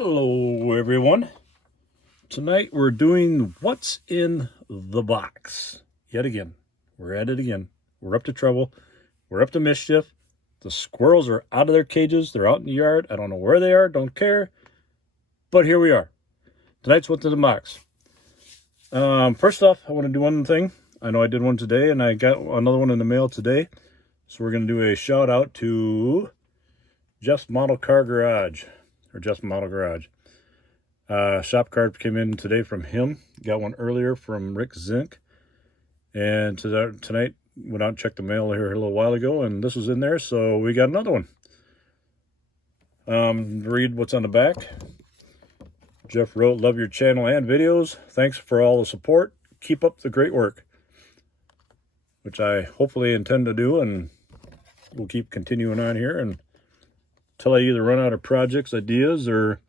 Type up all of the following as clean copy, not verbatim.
Hello everyone. Tonight we're doing what's in the box. Yet again. We're at it again. We're up to trouble. We're up to mischief. The squirrels are out of their cages. They're out in the yard. I don't know where they are. Don't care. But here we are. Tonight's what's in the box. First off, I want to do one thing. I know I did one today and I got another one in the mail today. So we're going to do a shout out to Jeff's Model Car Garage. Or Jeff's Model Garage. Shop card came in today from him. Got one earlier from Rick Zink. And tonight, went out and checked the mail here a little while ago, and this was in there, so we got another one. Read what's on the back. Jeff wrote, "Love your channel and videos. Thanks for all the support. Keep up the great work." Which I hopefully intend to do, and we'll keep continuing on here and until I either run out of projects, ideas, or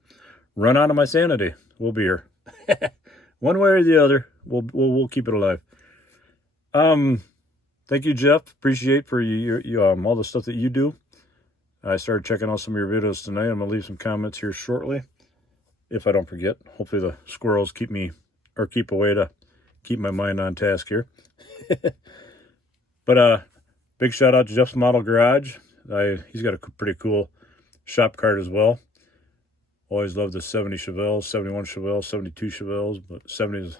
run out of my sanity. We'll be here. One way or the other, we'll keep it alive. Thank you, Jeff. Appreciate for you all the stuff that you do. I started checking out some of your videos tonight. I'm gonna leave some comments here shortly, if I don't forget. Hopefully the squirrels keep away to keep my mind on task here. But big shout out to Jeff's Model Garage. He's got a pretty cool shop cart as well. Always loved the 70 Chevelles, 71 Chevelles, 72 Chevelles, but 70s.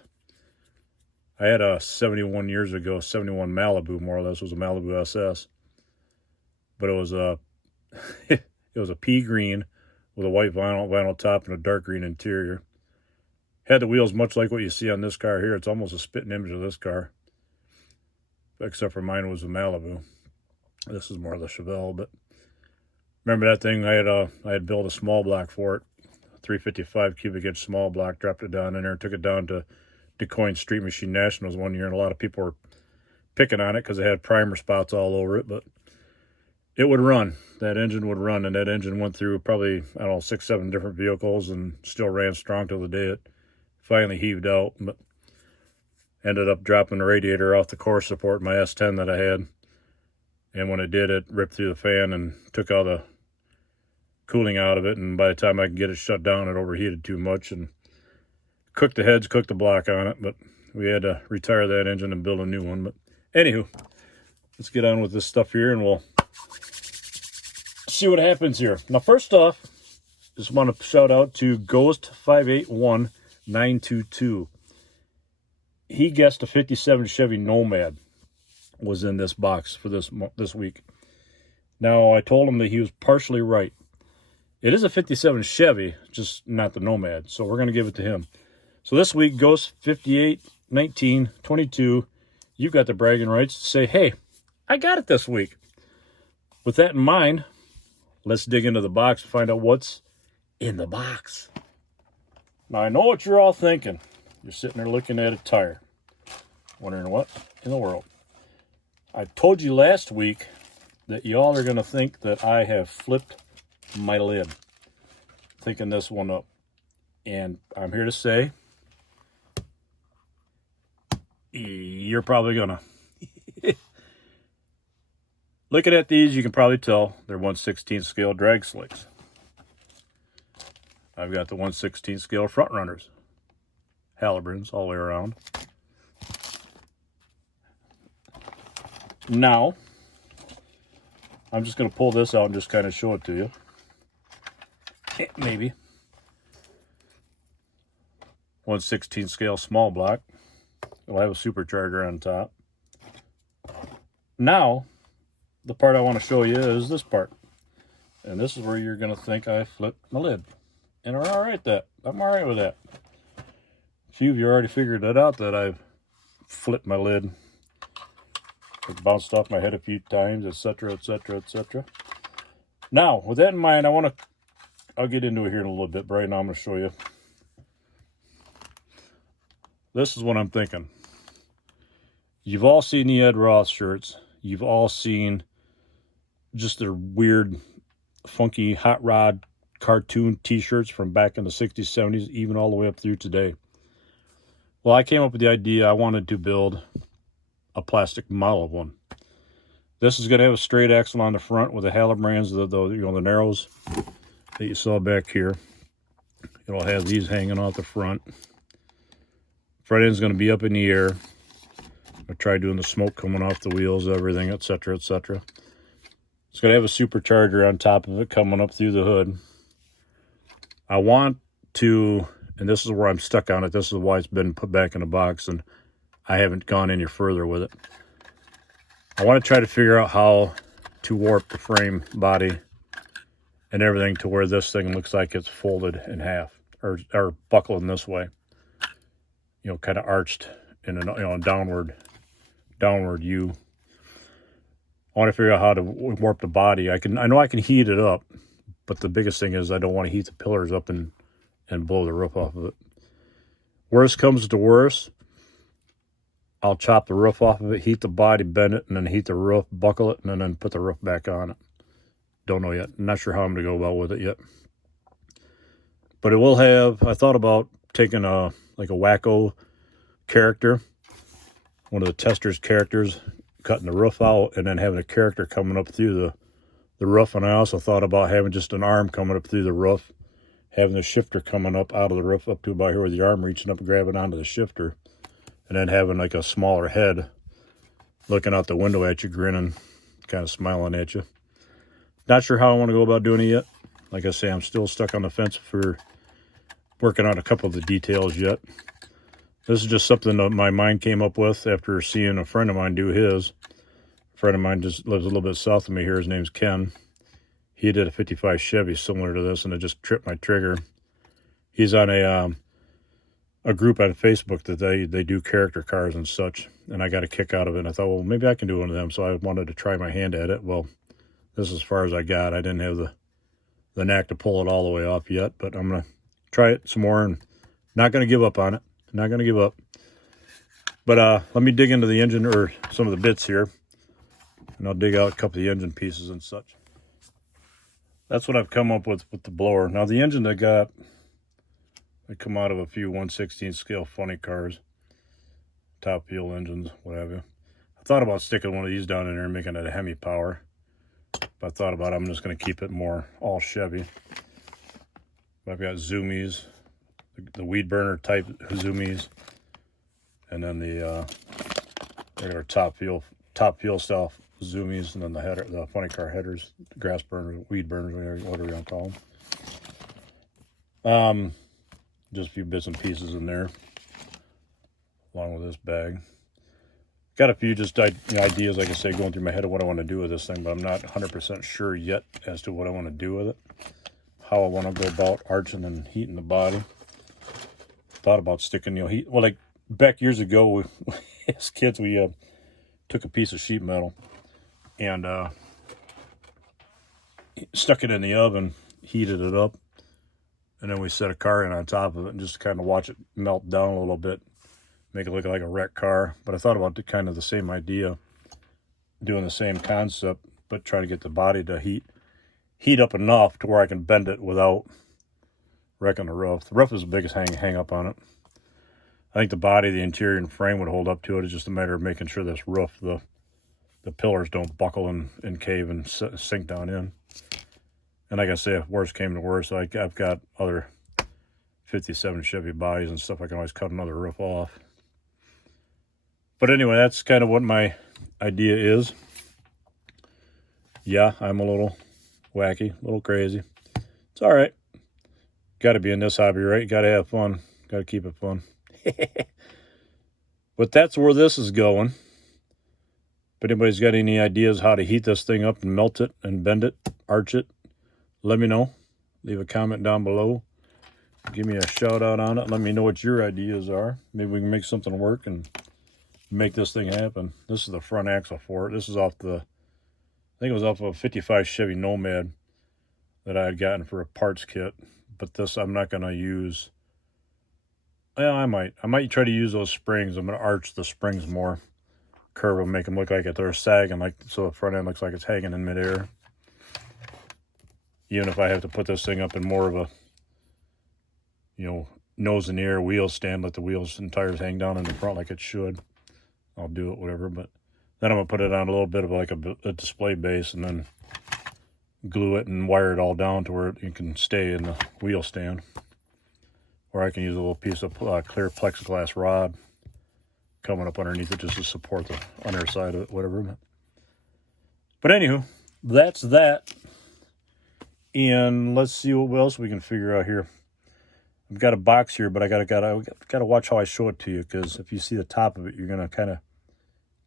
I had a 71 years ago, 71 Malibu, more or less. It was a Malibu SS. But it was a it was a pea green with a white vinyl top and a dark green interior. Had the wheels much like what you see on this car here. It's almost a spitting image of this car. Except for mine was a Malibu. This is more of the Chevelle, but remember that thing? I had built a small block for it, 355 cubic inch small block, dropped it down in there, took it down to DuQuoin Street Machine Nationals one year, and a lot of people were picking on it because it had primer spots all over it, but it would run. That engine would run, and that engine went through probably, 6, 7 different vehicles and still ran strong till the day it finally heaved out, but ended up dropping the radiator off the core support in my S10 that I had. And when it did, it ripped through the fan and took all the cooling out of it. And by the time I could get it shut down, it overheated too much and cooked the heads, cooked the block on it. But we had to retire that engine and build a new one. But anywho, let's get on with this stuff here and we'll see what happens here. Now, first off, just want to shout out to Ghost581922. He guessed a 57 Chevy Nomad was in this box for this week. Now, I told him that he was partially right. It is a 57 Chevy, just not the Nomad, so we're going to give it to him. So this week, Ghost 581922, you've got the bragging rights to say, hey, I got it this week. With that in mind, let's dig into the box and find out what's in the box. Now, I know what you're all thinking. You're sitting there looking at a tire, wondering what in the world. I told you last week that y'all are going to think that I have flipped my lid, thinking this one up. And I'm here to say, you're probably going to. Looking at these, you can probably tell they're 1/16 scale drag slicks. I've got the 1/16 scale front runners. Haliburns all the way around. Now, I'm just going to pull this out and just kind of show it to you. Maybe. 1/16 scale small block. It'll have a supercharger on top. Now, the part I want to show you is this part. And this is where you're going to think I flipped my lid. And I'm all right with that. A few of you already figured that out, that I've flipped my lid. It bounced off my head a few times, etc., etc., etc. Now, with that in mind, I'll get into it here in a little bit, but right now I'm going to show you. This is what I'm thinking. You've all seen the Ed Roth shirts. You've all seen just their weird, funky, hot rod cartoon t-shirts from back in the 60s, 70s, even all the way up through today. Well, I came up with the idea. I wanted to build a plastic model of one. This is going to have a straight axle on the front with the Halibrands, the narrows that you saw back here. It'll have these hanging off the front. Front end's going to be up in the air. I tried doing the smoke coming off the wheels, everything, etc., etc. It's going to have a supercharger on top of it coming up through the hood. I want to, and this is where I'm stuck on it. This is why it's been put back in the box, and I haven't gone any further with it. I want to try to figure out how to warp the frame body and everything to where this thing looks like it's folded in half or buckled in this way. You know, kind of arched in a downward U. I want to figure out how to warp the body. I know I can heat it up, but the biggest thing is I don't want to heat the pillars up and blow the roof off of it. Worst comes to worst, I'll chop the roof off of it, heat the body, bend it, and then heat the roof, buckle it, and then put the roof back on it. Don't know yet. Not sure how I'm going to go about with it yet. But it will have, I thought about taking a Wacko character, one of the Tester's characters, cutting the roof out, and then having a character coming up through the roof. And I also thought about having just an arm coming up through the roof, having the shifter coming up out of the roof up to about here with the arm reaching up and grabbing onto the shifter, and then having like a smaller head looking out the window at you, grinning, kind of smiling at you. Not sure how I want to go about doing it yet. Like I say, I'm still stuck on the fence for working on a couple of the details yet. This is just something that my mind came up with after seeing a friend of mine do his. A friend of mine just lives a little bit south of me here. His name's Ken. He did a 55 Chevy similar to this, and it just tripped my trigger. He's on a group on Facebook that they do character cars and such, and I got a kick out of it. And I thought, well, maybe I can do one of them, so I wanted to try my hand at it. Well, this is as far as I got. I didn't have the knack to pull it all the way off yet, but I'm going to try it some more and not going to give up on it. Not going to give up. But let me dig into the engine or some of the bits here, and I'll dig out a couple of the engine pieces and such. That's what I've come up with the blower. Now the engine they come out of a few 1/16 scale funny cars, top fuel engines, whatever. I thought about sticking one of these down in there and making it a Hemi power, but I thought about I'm just going to keep it more all Chevy. I've got Zoomies, the weed burner type Zoomies, and then the regular top fuel style Zoomies, and then the header, the funny car headers, grass burners, weed burners, whatever you want to call them. Just a few bits and pieces in there, along with this bag. Got a few just ideas, like I say, going through my head of what I want to do with this thing, but I'm not 100% sure yet as to what I want to do with it. How I want to go about arching and heating the body. Thought about sticking, heat. Well, like back years ago, as kids, we took a piece of sheet metal and stuck it in the oven, heated it up, and then we set a car in on top of it and just kind of watch it melt down a little bit, make it look like a wrecked car. But I thought about kind of the same idea, doing the same concept, but trying to get the body to heat up enough to where I can bend it without wrecking the roof. The roof is the biggest hang up on it. I think the body, the interior, and frame would hold up to it. It's just a matter of making sure this roof, the pillars don't buckle and cave and sink down in. And like I say, if worse came to worse, I've got other 57 Chevy bodies and stuff. I can always cut another roof off. But anyway, that's kind of what my idea is. Yeah, I'm a little wacky, a little crazy. It's all right. Got to be in this hobby, right? Got to have fun. Got to keep it fun. But that's where this is going. If anybody's got any ideas how to heat this thing up and melt it and bend it, arch it, let me know. Leave a comment down below. Give me a shout out on it. Let me know what your ideas are. Maybe we can make something work and make this thing happen. This is the front axle for it. This is off I think it was off of a 55 Chevy Nomad that I had gotten for a parts kit. But this I'm not going to use. Well, I might try to use those springs. I'm going to arch the springs more. Curve them, make them look like they're sagging, so the front end looks like it's hanging in midair. Even if I have to put this thing up in more of a, nose in the air wheel stand, let the wheels and tires hang down in the front like it should, I'll do it, whatever. But then I'm going to put it on a little bit of like a display base and then glue it and wire it all down to where it can stay in the wheel stand. or I can use a little piece of clear plexiglass rod coming up underneath it just to support the underside of it, whatever. But anywho, that's that. And let's see what else we can figure out here. I've got a box here, but I gotta watch how I show it to you, because if you see the top of it, you're gonna kind of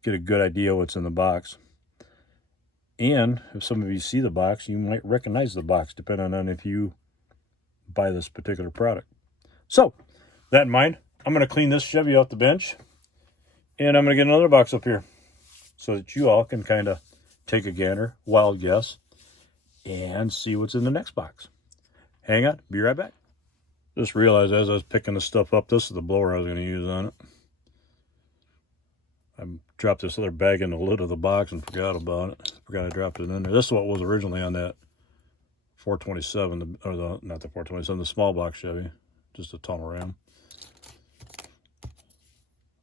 get a good idea what's in the box. And if some of you see the box, you might recognize the box, depending on if you buy this particular product. So, that in mind, I'm gonna clean this Chevy off the bench, and I'm gonna get another box up here so that you all can kind of take a gander, wild guess, and see what's in the next box. Hang on, be right back. Just realized as I was picking this stuff up, this is the blower I was going to use on it. I dropped this other bag in the lid of the box and forgot about it. Forgot I dropped it in there. This is what was originally on that 427, or not the 427, the small box Chevy, just a tunnel ram.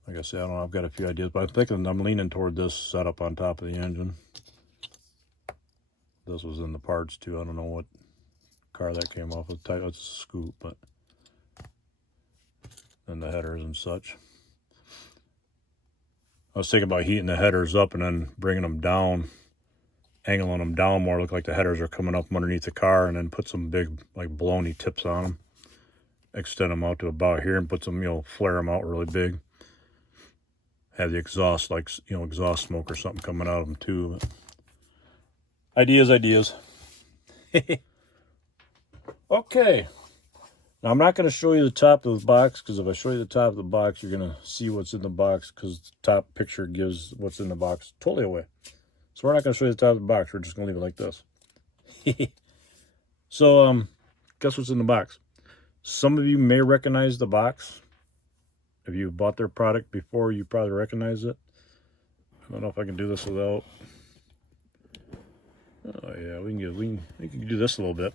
Like I said, I don't know, I've got a few ideas, but I'm leaning toward this setup on top of the engine. This was in the parts too. I don't know what car that came off with. It's a Scoop, but and the headers and such. I was thinking about heating the headers up and then bringing them down, angling them down more, look like the headers are coming up from underneath the car, and then put some big like baloney tips on them, extend them out to about here, and put some, flare them out really big. Have the exhaust, like, exhaust smoke or something coming out of them too. But ideas. Okay. Now, I'm not going to show you the top of the box, because if I show you the top of the box, you're going to see what's in the box, because the top picture gives what's in the box totally away. So we're not going to show you the top of the box. We're just going to leave it like this. So, guess what's in the box? Some of you may recognize the box. If you bought their product before, you probably recognize it. I don't know if I can do this without... Oh, yeah, we can do this a little bit.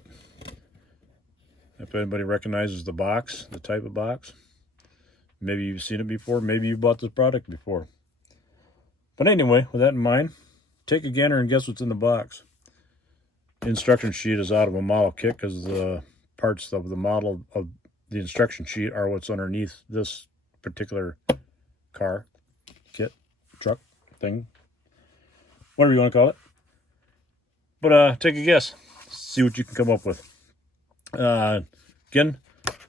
If anybody recognizes the box, the type of box, maybe you've seen it before, maybe you bought this product before. But anyway, with that in mind, take a gander and guess what's in the box. The instruction sheet is out of a model kit, because the parts of the model of the instruction sheet are what's underneath this particular car, kit, truck, thing, whatever you want to call it. But take a guess, see what you can come up with. Again,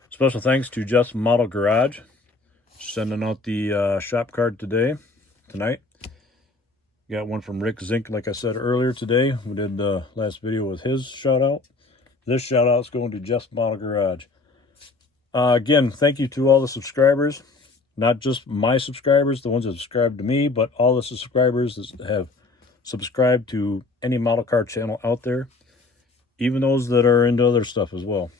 special thanks to Jeff's Model Garage, sending out the shop card tonight. Got one from Rick Zink, like I said earlier today. We did the last video with his shout out. This shout out's going to Jeff's Model Garage. Again, thank you to all the subscribers, not just my subscribers, the ones that subscribe to me, but all the subscribers that have subscribed to any model car channel out there, even those that are into other stuff as well.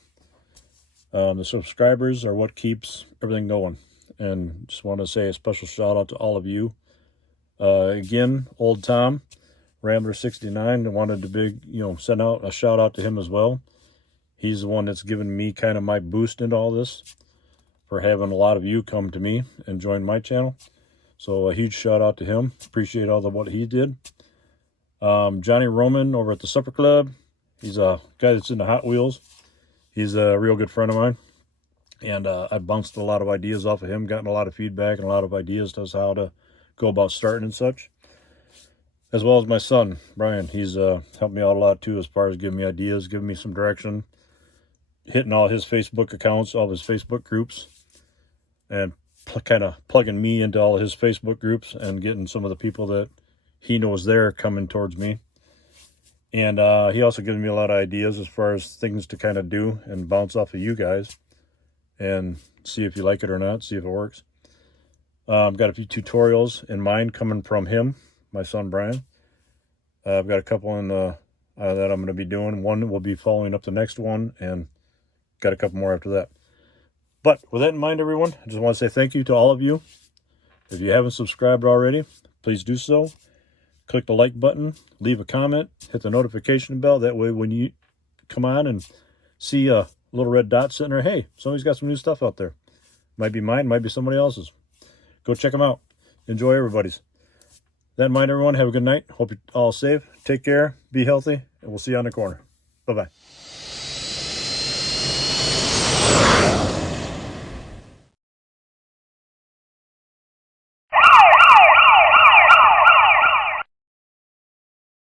The subscribers are what keeps everything going. And just want to say a special shout out to all of you. Again, old Tom, Rambler69, wanted to send out a shout out to him as well. He's the one that's given me kind of my boost into all this, for having a lot of you come to me and join my channel. So a huge shout out to him. Appreciate all of what he did. Johnny Roman over at the Supper Club. He's a guy that's into Hot Wheels. He's a real good friend of mine. And I bounced a lot of ideas off of him, gotten a lot of feedback and a lot of ideas as to how to go about starting and such. As well as my son, Brian. He's helped me out a lot too, as far as giving me ideas, giving me some direction, hitting all his Facebook accounts, all his Facebook groups, and kind of plugging me into all his Facebook groups and getting some of the people that he knows there coming towards me. And he also gives me a lot of ideas as far as things to kind of do and bounce off of you guys and see if you like it or not, see if it works. I've got a few tutorials in mind coming from him, my son Brian. I've got a couple in the that I'm going to be doing. One will be following up the next one, and got a couple more after that. But with that in mind, everyone, I just want to say thank you to all of you. If you haven't subscribed already, please do so. Click the like button, leave a comment, hit the notification bell. That way when you come on and see a little red dot sitting there, hey, somebody's got some new stuff out there. Might be mine, might be somebody else's. Go check them out. Enjoy everybody's. That in mind, everyone, have a good night. Hope you're all safe. Take care, be healthy, and we'll see you on the corner. Bye-bye.